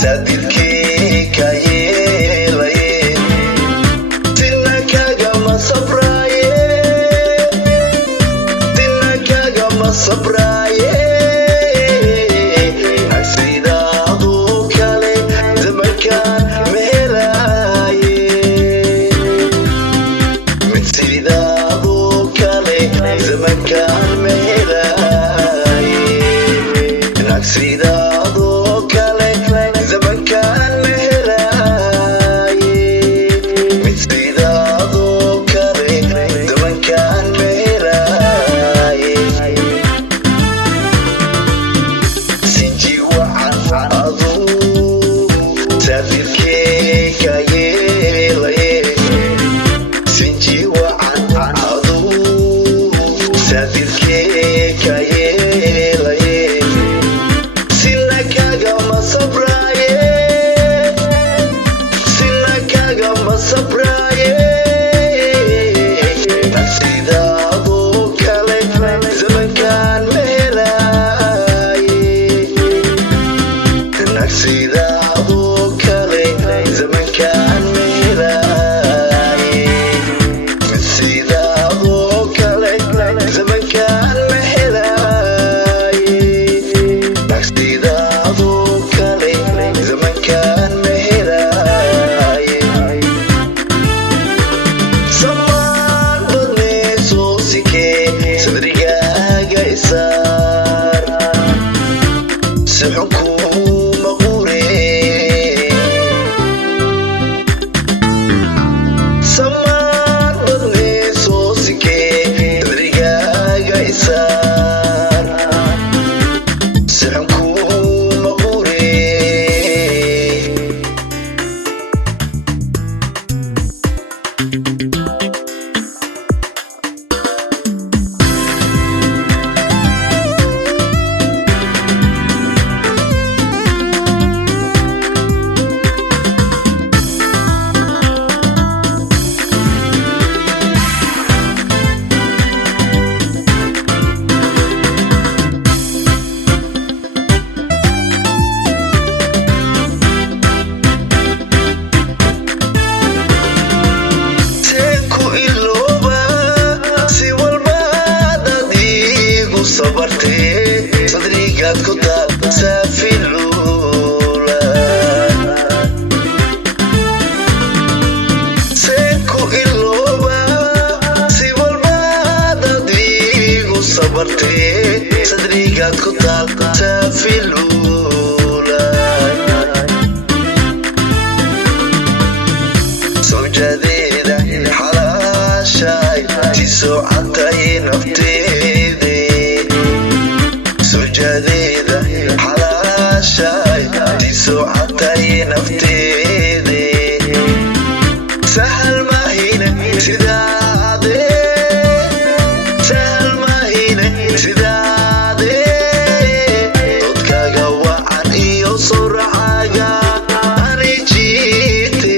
sadirkii ka yeelaye tina kagama sabraaye sidaadoo kale zamankaan ma helaaye mid sidaadoo kale zamankaan ma helaaye naag sidaadoo kale zamankaan ma helaaye mid sidaadoo kale zamankaan ma helaaye sinji wacan aduu saafirkee ka yeelaye sinji wacan aduu saafirkee ka yeelaye sina kagama sabraaye sina kagama sabraaye sidaadoo kale zamankaan ma helaaye sidaadoo kale zamankaan ma helaaye sidaadoo kale zamankaan ma helaaye sidaadoo kale zamankaan ma helaaye samaan badnee soo sikee sadrigaaga isaar si xunkuma samaan badnee soo sikee sadrigaaga isaar si xunkuma quree sadrigaad ku taal saafilula seen ku ilooba si walbaad adigu sabartee sadrigaad ku taal saafilula sawjadeeda xalaashaay tisoo cadday nafteede sawjadeeda xalaashaay tisoo cadday nafteede sahal mahine sidaade sahal mahine sidaade dodkaaga wacan iyo sawracaaga ani jiite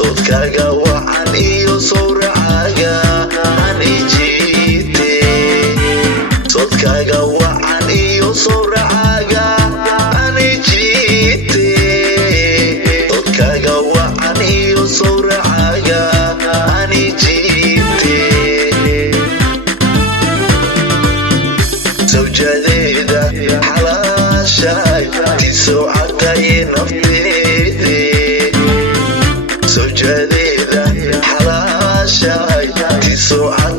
sodkaaga wacan iyo sawracaaga ani jiite sodkaaga wacan iyo sawracaaga ani jiite sodkaaga wacan iyo sawracaaga ani jiite sawjadeeda xalaashaay tisoo cadday nafteede sawjadeeda xalaashaay tisoo cadday